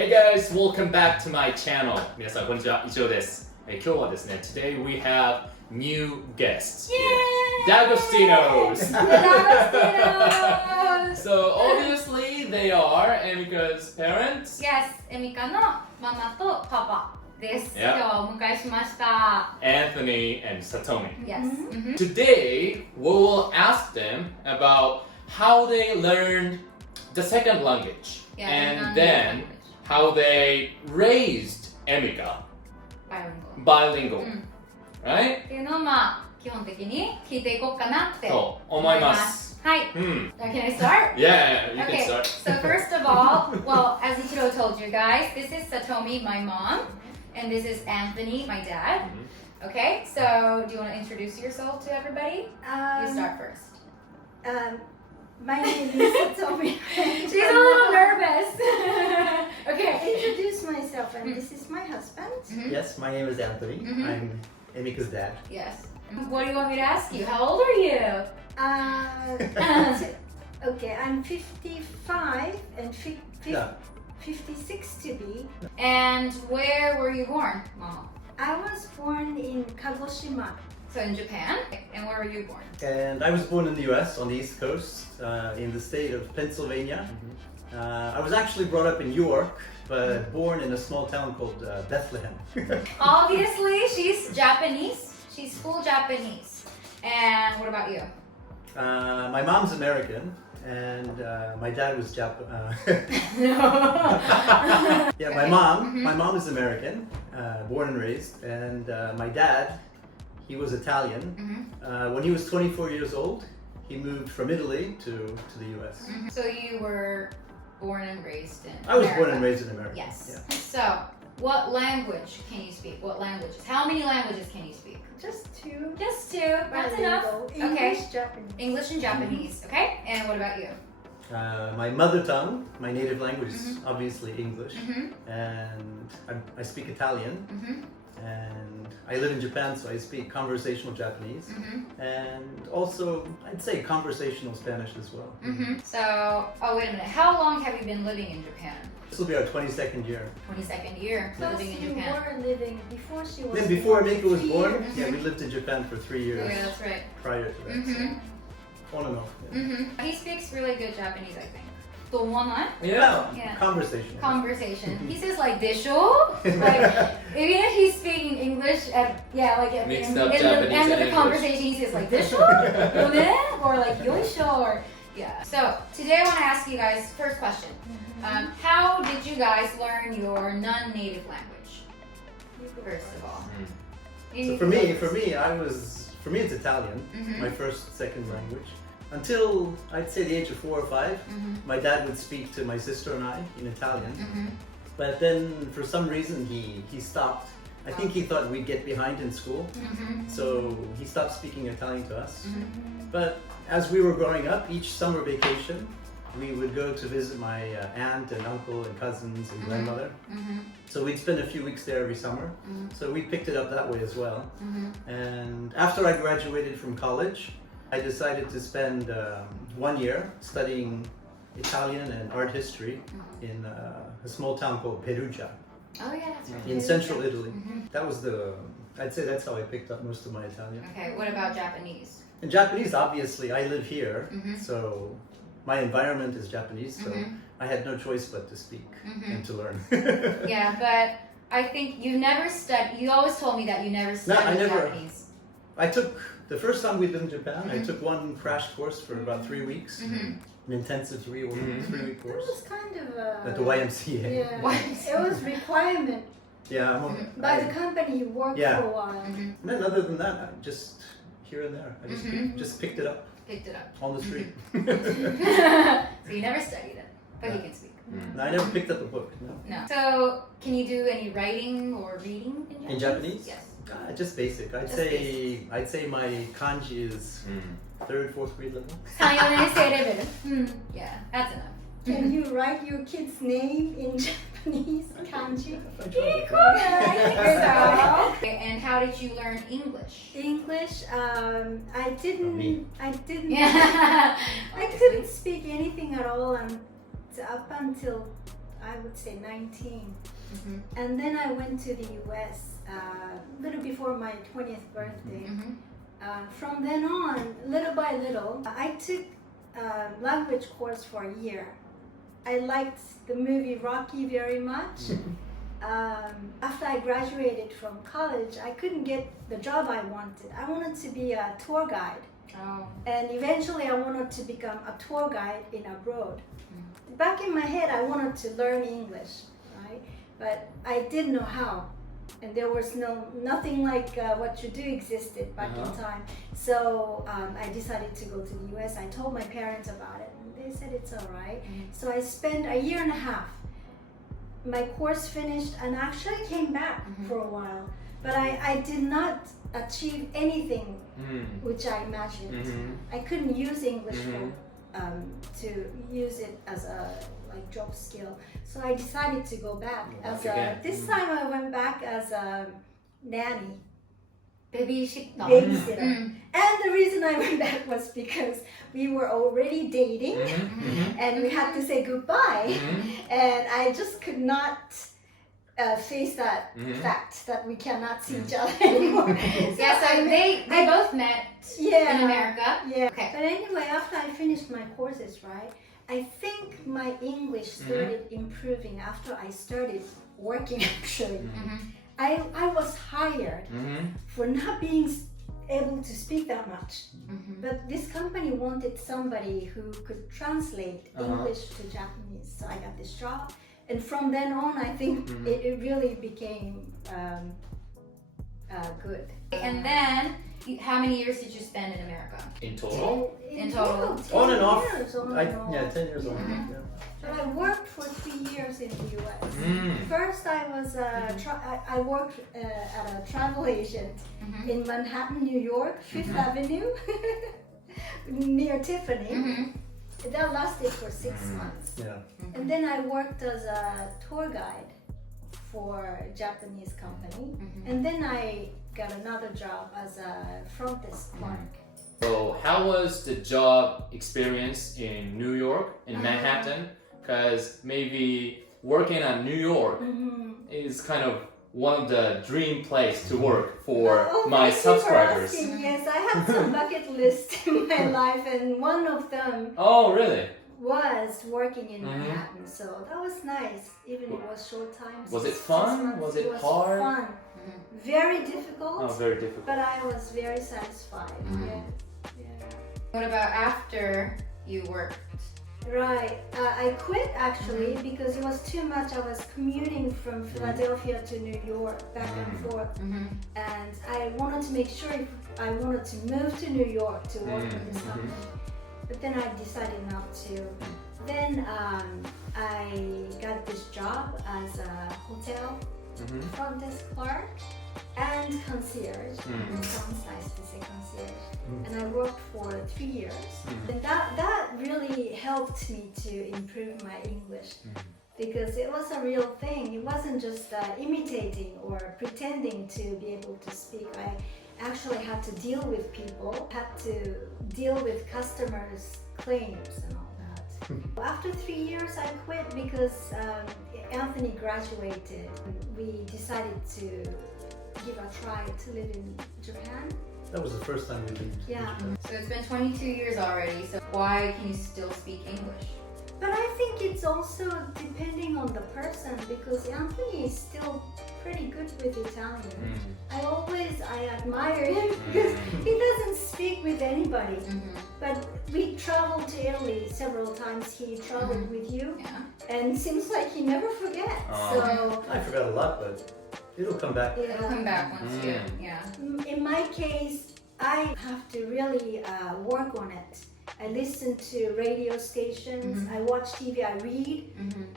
Hey guys, welcome back to my channel. 皆さんこんにちは、ICHIROです。今日はですね、Today we have new guests here. D'Agostino's! So obviously they are Emika's parents. Yes, エミカのママとパパです。Yep. 今日はお迎えしました。Anthony and Satomi. Yes. Today we will ask them about how they learned the second language and then how they raised Emika bilingual, right? っていうのを基本的に聞いていこうかなってそう思います。はい。Can I start? Yeah, you Okay. can start. So first of all, well, as ICHIRO told you guys, this is Satomi, my mom, and this is Anthony, my dad. Okay. So do you want to introduce yourself to everybody? You start first. My name is Satomi. She's a little nervous. Okay. Introduce myself, and this is my husband. Yes, my name is Anthony. I'm Emika's dad. Yes. What do you want me to ask you? How old are you? Okay, I'm 55 and 56 to be. And where were you born, Mama? I was born in Kagoshima. So in Japan. And where were you born? And I was born in the US on the East Coast, in the state of Pennsylvania. I was actually brought up in York, but born in a small town called Bethlehem. Obviously, she's Japanese. She's full Japanese. And what about you? My mom's American, and my dad was Yeah, my mom is American, born and raised, and my dad, he was Italian. When he was 24 years old, he moved from Italy to the US. So you were born and raised in I was America. born and raised in America. Yes. Yeah. So, what language can you speak? What languages? How many languages can you speak? Just two. Just two. That's enough. English, Okay. Japanese. English and Japanese. Okay. And what about you? My mother tongue, my native language is obviously English, and I speak Italian, and I live in Japan, so I speak conversational Japanese, and also I'd say conversational Spanish as well. So, oh wait a minute. How long have you been living in Japan? This will be our 22nd year. 22nd year Plus living in you Japan. were living before she was Then before born, Emika was 3 born, years. yeah, we lived in Japan for 3 years Oh yeah, that's right. prior to that. So on and off. Yeah. He speaks really good Japanese, I think. The one line? Yeah. Yeah. Conversation. Conversation. He says like desho. Like even if he's speaking English at Mixed the up end Japanese of and the English. conversation, he says like desho, yone, or like yoisho, or yeah. So today I want to ask you guys first question. How did you guys learn your non-native language? First of all. So for me, it's Italian, my first, second language. Until I'd say the age of 4 or 5, my dad would speak to my sister and I in Italian. But then for some reason he stopped. I think he thought we'd get behind in school, so he stopped speaking Italian to us. But as we were growing up, each summer vacation, we would go to visit my aunt and uncle and cousins and grandmother. So we'd spend a few weeks there every summer. So we picked it up that way as well. And after I graduated from college, I decided to spend 1 year studying Italian and art history in a small town called Perugia Oh yeah, that's right. in central Italy. That was I'd say that's how I picked up most of my Italian. Okay, what about Japanese? And Japanese, obviously, I live here, so my environment is Japanese, so I had no choice but to speak and to learn. Yeah, but I think you always told me that you never studied Japanese. The first time we lived in Japan, I took one crash course for about 3 weeks, an intensive 3-week It course was kind of at the YMCA. Yeah, it was requirement Yeah, by the company you worked for a while. And then other than that, I just here and there, I just picked it up Picked it up. on the street. So you never studied it, but you can speak. No, I never picked up a book. No. No. So can you do any writing or reading in Japanese? In Japanese? Yes. Just basic. I'd say my kanji is 3rd, 4th grade level. 3, 4年生レベル. Yeah, that's enough. Can you write your kid's name in Japanese kanji? Okay, and how did you learn English? English, I didn't Yeah. I couldn't speak anything at all up until I would say 19. And then I went to the US a little before my 20th birthday. From then on, little by little, I took a language course for a year. I liked the movie Rocky very much. After I graduated from college, I couldn't get the job I wanted. I wanted to be a tour guide. And eventually I wanted to become a tour guide in abroad. Back in my head, I wanted to learn English, right? But I didn't know how. And there was nothing like what you do existed back in time. So I decided to go to the US. I told my parents about it, and they said it's all right. So I spent a year and a half. My course finished, and actually came back for a while. But I did not achieve anything which I imagined. I couldn't use English to use it as a job skill. So I decided to go back this time I went back as a nanny. Babysitter. And the reason I went back was because we were already dating and we had to say goodbye. And I just could not face that fact that we cannot see each other anymore. So they both met in America. Yeah. Okay. But anyway, after I finished my courses, right, I think my English started improving after I started working actually. I was hired for not being able to speak that much. But this company wanted somebody who could translate English to Japanese. So I got this job. And from then on, I think it really became good. And then, how many years did you spend in America? In total? In total. 10 On and off. years, on and off. Yeah, 10 years on. Yeah. But I worked for 3 years in the US. First, I was I worked at a travel agent in Manhattan, New York, Fifth Avenue, near Tiffany. That lasted for 6 months. Yeah. And then I worked as a tour guide for a Japanese company. And then I got another job as a front desk clerk. So how was the job experience in New York, in Manhattan? Because maybe working in New York is kind of one of the dream place to work for my subscribers. Yes, I had some bucket lists in my life, and one of them was working in Manhattan. So that was nice, even it was short time. Was it fun? Was it hard? Fun. Very difficult. Oh, very difficult. But I was very satisfied. Yeah. What about after you worked? Right. I quit actually because it was too much. I was commuting from Philadelphia to New York, back and forth. And I wanted to make sure if I wanted to move to New York to work with this company. But then I decided not to. Then I got this job as a hotel front desk clerk and concierge. It sounds nice to say concierge. And I worked for 3 years. And that really helped me to improve my English because it was a real thing. It wasn't just imitating or pretending to be able to speak. I actually had to deal with people, had to deal with customers' claims and all that. After 3 years, I quit because Anthony graduated. We decided to give a try to live in Japan. That was the first time we did. Yeah. So it's been 22 years already, so why can you still speak English? But I think it's also depending on the person because Anthony is still pretty good with Italian. I admire him because he doesn't speak with anybody. But we traveled to Italy several times. He traveled with you, and it seems like he never forgets. So I forgot a lot, but it'll come back. It'll come back once you, In my case, I have to really work on it. I listen to radio stations, I watch TV, I read,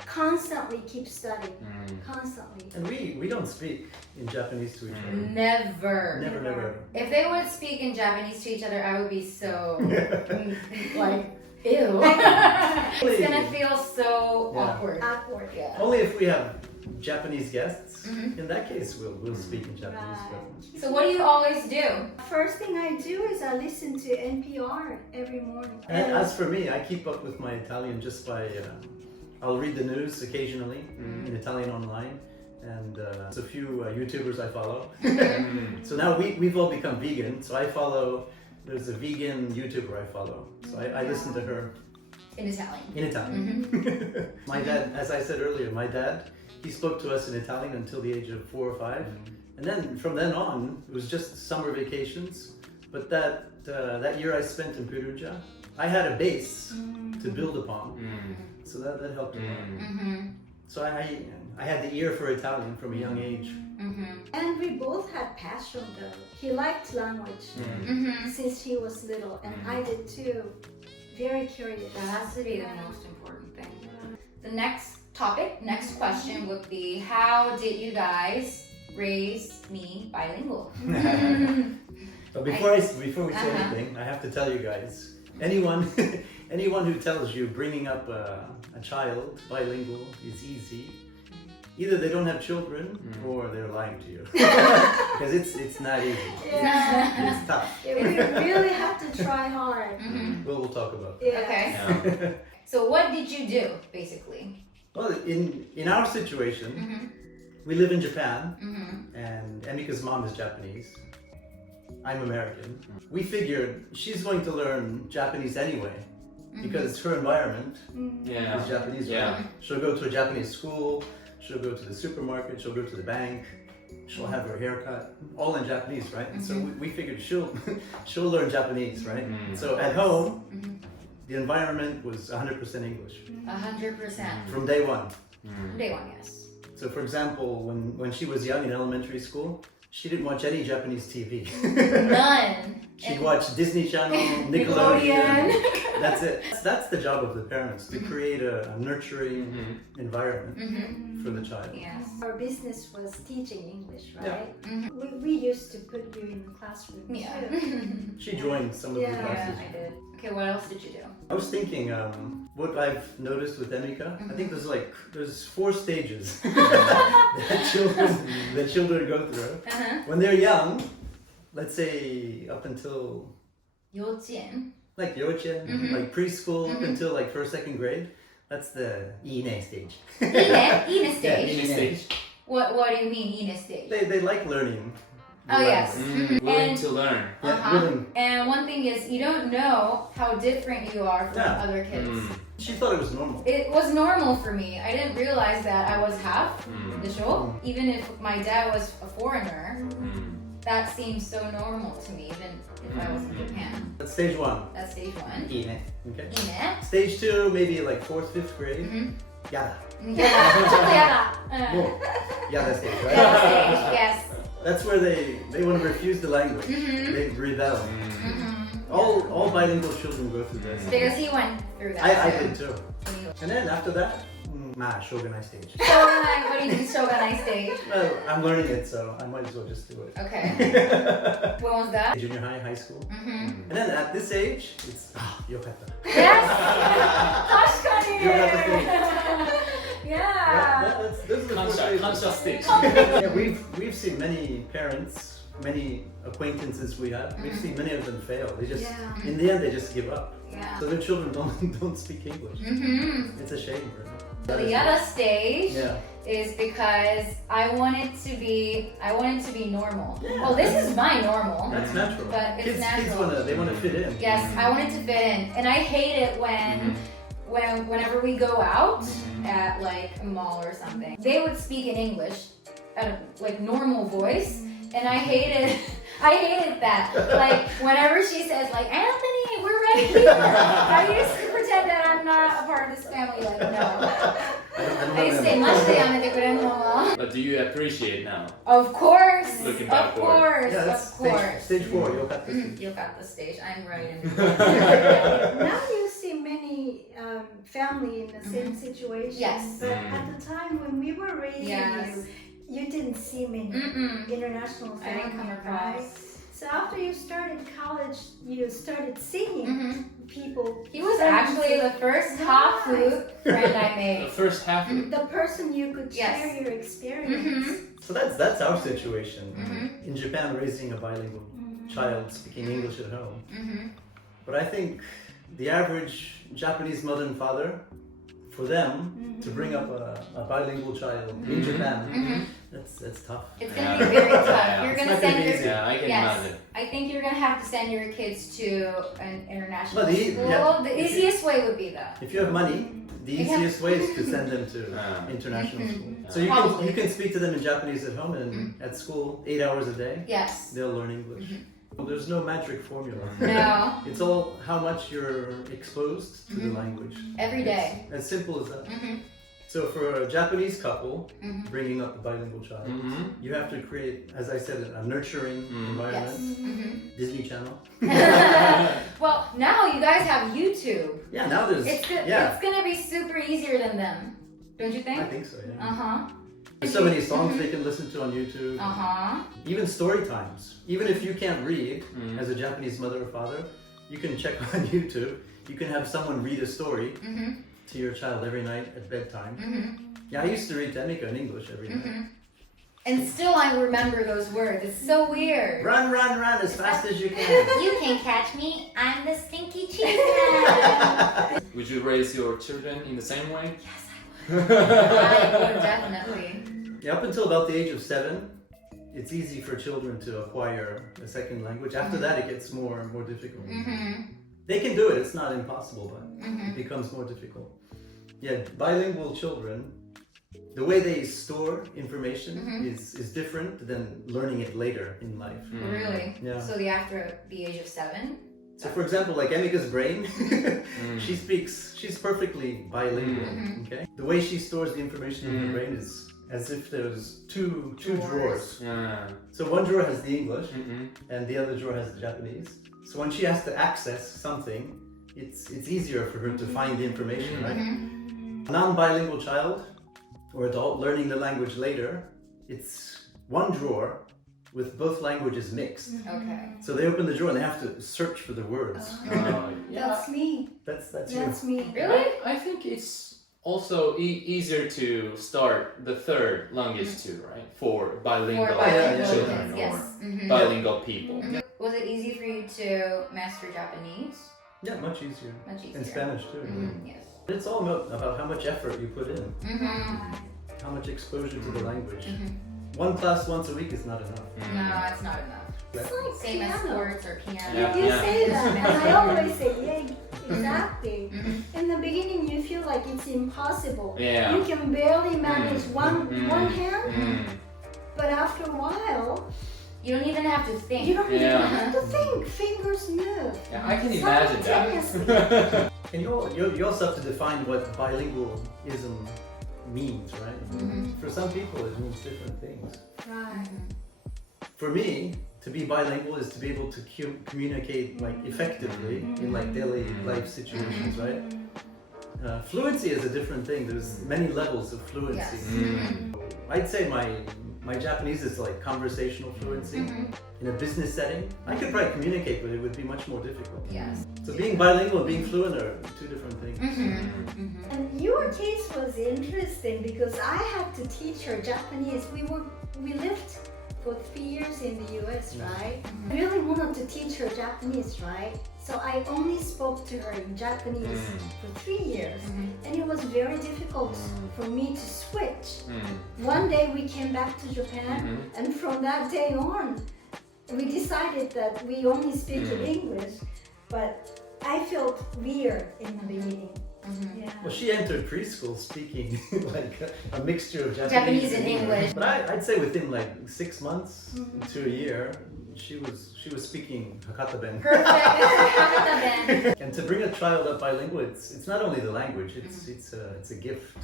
constantly keep studying, constantly. And we don't speak in Japanese to each other. Never. If they would speak in Japanese to each other, I would be so like, ew. It's gonna feel so awkward. Only if we have Japanese guests. In that case, we'll speak in Japanese. So what do you always do? First thing I do is I listen to NPR every morning. And as for me, I keep up with my Italian just by I'll read the news occasionally in Italian online, and there's a few YouTubers I follow. So now we've all become vegan. So there's a vegan YouTuber I follow. So I listen to her In Italian. in Italian. My dad, as I said earlier, he spoke to us in Italian until the age of 4 or 5, and then from then on it was just summer vacations. But that year I spent in Perugia, I had a base to build upon, so that helped a lot. So I had the ear for Italian from a young age. And we both had passion though. He liked language since he was little, and I did too. Very curious. That has to be the most important thing. The next question would be, how did you guys raise me bilingual? But before we say anything, I have to tell you guys, anyone who tells you bringing up a child bilingual is easy, either they don't have children or they're lying to you. Because it's not easy. Yeah. It's tough. We really have to try hard. We'll talk about that. Yeah. Okay. Yeah. So what did you do, basically? Well, in our situation, we live in Japan, and Emika's mom is Japanese. I'm American. We figured she's going to learn Japanese anyway, because her environment is Japanese. Yeah. Right? She'll go to a Japanese school, she'll go to the supermarket, she'll go to the bank, she'll have her haircut, all in Japanese, right? And so we figured she'll learn Japanese, right? So at home, the environment was 100% English 100%. from day one. Day one, yes. So for example, when she was young in elementary school, she didn't watch any Japanese TV. None. She'd watch Disney Channel, Nickelodeon. That's it. That's the job of the parents, to create a nurturing environment for the child. Yes. Our business was teaching English, right? We used to put you in the classroom too. She joined some of the Yeah. classes. I did. Okay, what else did you do? I was thinking, what I've noticed with Emika, I think there's 4 stages that children go through. When they're young, let's say up until 幼稚園 like yochen, like preschool up until like 1st, 2nd grade, that's the ine stage. いいねいいね stage. Yeah, In ine. stage. What do you mean いいね stage? They like learning. the Oh, yes. language. Willing And- to learn. Yeah, willing. And one thing is, you don't know how different you are from Yeah. other kids. She thought it was normal. It was normal for me. I didn't realize that I was half the show. Even if my dad was a foreigner, that seems so normal to me, even if I was in Japan. That's stage 1. That's stage 1. Ine. Okay. いいね Stage 2, maybe like 4th, 5th grade. Yada. やだちょっとやだ More. Yada stage, right? Yada stage, yes. That's where they want to refuse the language. They rebel. All bilingual children go through this. Because he went through that. I too. did too. And then after that, shogunai stage. Shogunai, what do you mean shogunai stage? Well, I'm learning it, so I might as well just do it. Okay. When was that? Junior high, high school. And then at this age, it's yokata. Yes! 確かに Yeah! Those are the 4 stages. stage. Yeah, we've seen many parents, many acquaintances we have. We've seen many of them fail. They just, in the end, they just give up. Yeah. So their children don't speak English. It's a shame, really. So the other stage Yeah. is because I want it to be normal. Well, this is my normal. That's natural. But it's kids natural. they want to fit in. Yes, I want it to fit in. And I hate it whenever we go out at like a mall or something, they would speak in English at a like normal voice, and I hated that. Like whenever she says like, Anthony, we're right here, I used to pretend that I'm not a part of this family. Like no, I used to say, マジでやめてくれんの But do you appreciate now? Of course, Looking of backward. course, Yeah, that's of course. stage 4. Yokata. You got the stage. I'm right in Now you see many family in the same situation. Yes. But at the time when we were raising Yes. you didn't see many international I didn't family, come right? across. So after you started college, you started seeing people. He was actually the first Hafu friend I The made. first half. the person you could Yes. share your experience. So that's our situation in Japan, raising a bilingual child speaking English at home. But I think the average Japanese mother and father for them to bring up a bilingual child in Japan, that's tough. It's going to be very tough. You're going to send your Yeah, I can imagine. I think you're going to have to send your kids to an international Well, school. yeah. The easiest way would be that. If you have money, the easiest way is to send them to international school. So you can speak to them in Japanese at home and at school 8 hours a day. Yes. They'll learn English. Well, there's no magic formula. No. It's all how much you're exposed to the language. Every day. It's as simple as that. So for a Japanese couple bringing up a bilingual child, you have to create, as I said, a nurturing environment. Yes. Disney Channel. Well, now you guys have YouTube. Yeah, now there's It's going to be super easier than them. Don't you think? I think so, yeah. Uh-huh. There's so many songs they can listen to on YouTube. Uh-huh. Even story times. Even if you can't read as a Japanese mother or father, you can check on YouTube. You can have someone read a story to your child every night at bedtime. Yeah, I used to read to Emika in English every night. And still I remember those words. It's so weird. Run, run, run as fast as you can. You can catch me. I'm the stinky cheese man. Would you raise your children in the same way? Yes, I would. I would definitely. Yeah, up until about the age of 7, it's easy for children to acquire a second language. After that, it gets more and more difficult. They can do it. It's not impossible, but it becomes more difficult. Yeah, bilingual children, the way they store information is different than learning it later in life. Really? Yeah. So after the age of 7? So for example, like Emika's brain, she's perfectly bilingual, okay? The way she stores the information in her brain is as if there's two drawers. So one drawer has the English and the other drawer has the Japanese. So when she has to access something, it's easier for her to find the information, right? A non-bilingual child or adult learning the language later, it's one drawer with both languages mixed. Okay. So they open the drawer and they have to search for the words. That's me. That's me. Really? I think it's also easier to start the third language too, right? For bilingual children yes. or bilingual people. Was it easy for you to master Japanese? Yeah, much easier. Much easier. And Spanish too. Yes. It's all about how much effort you put in, how much exposure to the language. One class once a week is not enough. No, it's not enough. It's like Same as piano. sports or piano. Yeah. You say that, and I always say, yeah, exactly. In the beginning, you feel like it's impossible. Yeah. You can barely manage one hand, but after a while, You don't even have to think. you don't even Yeah. have to think. Fingers move. Yeah, I can imagine Simultaneously. that. And you also have to define what bilingualism means, right? For some people, it means different things. Right. For me, to be bilingual is to be able to communicate like effectively in like daily life situations, right? Fluency is a different thing. There's many levels of fluency. Yes. I'd say my Japanese is like conversational fluency. In a business setting, I could probably communicate, but it would be much more difficult. Yes. So being bilingual and being fluent are two different things. And your case was interesting because I had to teach her Japanese. We lived for 3 years in the US, right? I really wanted to teach her Japanese, right? So I only spoke to her in Japanese for 3 years. And it was very difficult for me to switch. One day we came back to Japan, and from that day on, we decided that we only speak in English. But I felt weird in the beginning. Yeah. Well, she entered preschool speaking like a mixture of Japanese and English. But I'd say within like 6 months to a year, she was speaking Hakata-ben. Perfect. And to bring a child up bilingual, it's not only the language; it's a gift.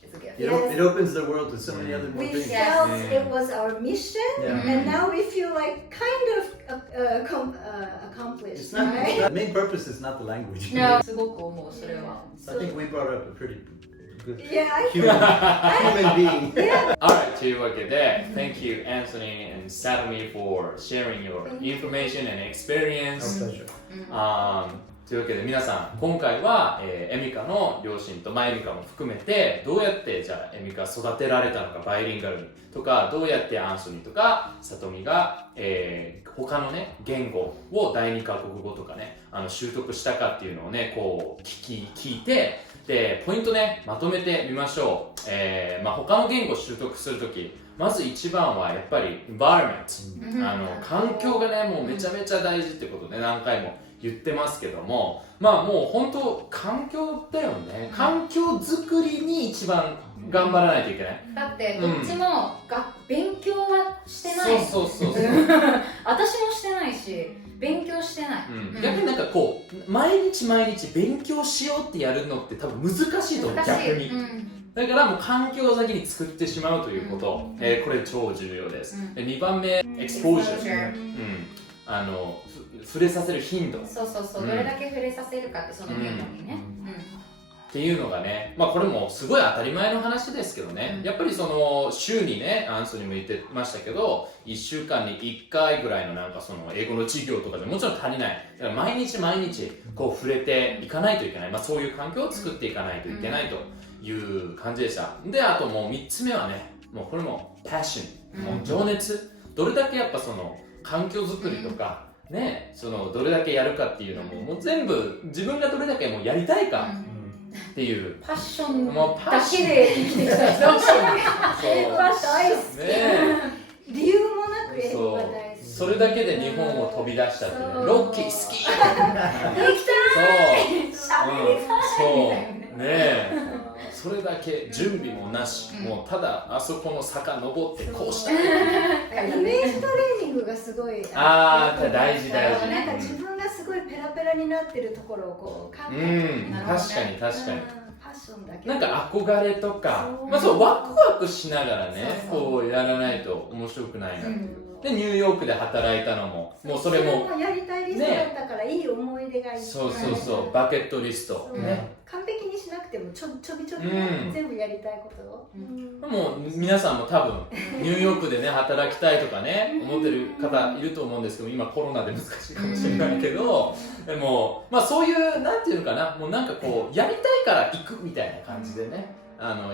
It's a gift. It opens the world to so many other more We things. felt it was our mission, Yeah. and now we feel like kind of accomplished, It's not, right? the main purpose is not the language. No. すごく思う、それは。 I think we brought up a pretty good Yeah, I human being. Alright, というわけで、Thank you Anthony and Satomi for sharing your information and experience. Our pleasure. というわけで皆さん、今回は、エミカの両親とマイミカも含めてどうやってじゃあエミカ育てられたのかバイリンガルにとかどうやってアンソニーとかサトミが、他のね言語を第二カ国語とかね習得したかっていうのをねこう聞いてで、ポイントね、まとめてみましょう。他の言語を習得するとき、まず一番はやっぱり environment、環境がね、もうめちゃめちゃ大事ってことで何回も言ってますけども、もう本当環境だよね。環境づくりに一番頑張らないといけない。だってどっちも勉強はしてない。そう私もしてないし、勉強してない。逆になんかこう毎日勉強しようってやるのって多分難しいと思う。逆に。だからもう環境を先に作ってしまうということ、これ超重要です。2番目、exposure。触れさせる頻度。どれだけ触れさせるかってその言語にね。っていうのがね、これもすごい当たり前の話ですけどね、やっぱりその週にね、アンソニーも言ってましたけど、1週間に1回ぐらいのなんかその英語の授業とかでもちろん足りない。だから毎日こう触れていかないといけない。そういう環境を作っていかないといけないという感じでした。で、あともう3つ目はね、もうこれもパッション、もう情熱。どれだけやっぱその環境づくりとか、ね、そのどれだけやるかっていうのも、もう全部自分がどれだけもうやりたいかっていう、パッションだけで生きてきた人。英語が大好き。理由もなく英語が大好き。それだけで日本を飛び出したっていう、ロッキー好き。行きたい。喋りたい。それだけ準備もなし、もうただあそこの坂登ってこうしたい。イメージトレーニングがすごい大事。なんか自分がすごいペラペラになってるところをこう考えて、確かにパッションだけなんか憧れとか、そうワクワクしながらね、こうやらないと面白くないなっていう。でニューヨークで働いたのも、もうそれもやりたいリストだったからいい思い出がいっぱい。そうバケットリストね。完璧にしなくてもちょびちょび全部やりたいことを。もう皆さんも多分ニューヨークでね働きたいとかね思ってる方いると思うんですけど、今コロナで難しいかもしれないけど、でもそういうなんていうのかな、もうなんかこうやりたいから行くみたいな感じでね、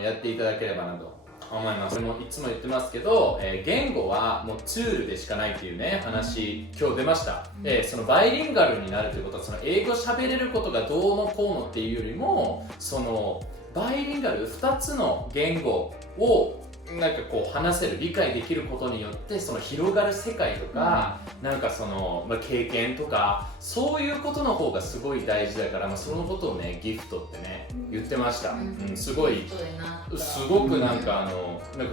やっていただければなと思います。これもいつも言ってますけど、言語はもうツールでしかないっていうね話今日出ました。そのバイリンガルになるということは、その英語喋れることがどうのこうのっていうよりも、そのバイリンガル2つの言語をなんかこう話せる、理解できることによってその広がる世界とか、なんかその、経験とかそういうことの方がすごい大事だから、そのことをねギフトってね言ってました。すごくなんか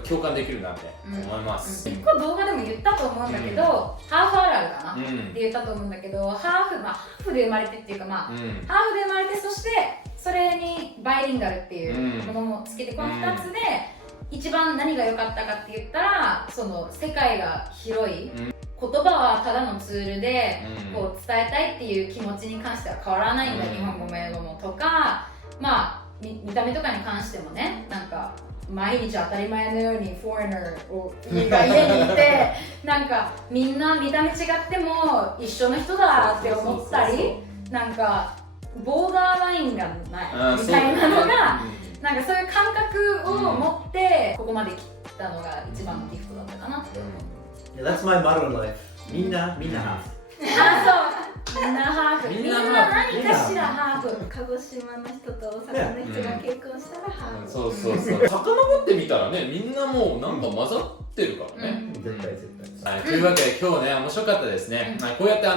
共感できるなって思います。一個動画でも言ったと思うんだけど、ハーフあるあるかなって言ったと思うんだけど、ハーフで生まれてっていうかハーフで生まれて、そしてそれにバイリンガルっていうものもつけて、この2つで一番何が良かったかって言ったら、その世界が広い、言葉はただのツールでこう伝えたいっていう気持ちに関しては変わらないんだ、日本語も英語もとか、見た目とかに関してもね、なんか毎日当たり前のようにフォーナーが家にいてなんかみんな見た目違っても一緒の人だって思ったり、なんかボーダーラインがないみたいなのが、なんかそういう感覚を持ってここまで来たのが一番のギフトだったかなって思う。That's my motto in life. みんなハーフ。みんなハーフ。みんな何かしらハーフ。鹿児島の人と大阪の人が結婚したらハーフ。そう遡ってみたらね、みんなもうなんか混ざってるからね。絶対。というわけで今日ね面白かったですね。こうやって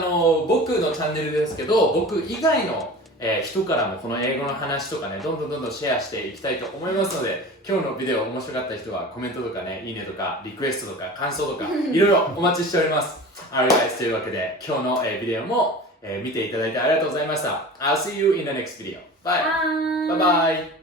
僕のチャンネルですけど、僕以外の人からもこの英語の話とかね、どんどんシェアしていきたいと思いますので、今日のビデオ面白かった人はコメントとかね、いいねとかリクエストとか感想とかいろいろお待ちしております。Alright guys、というわけで今日のビデオも見ていただいてありがとうございました。I'll see you in the next video. Bye! Bye bye!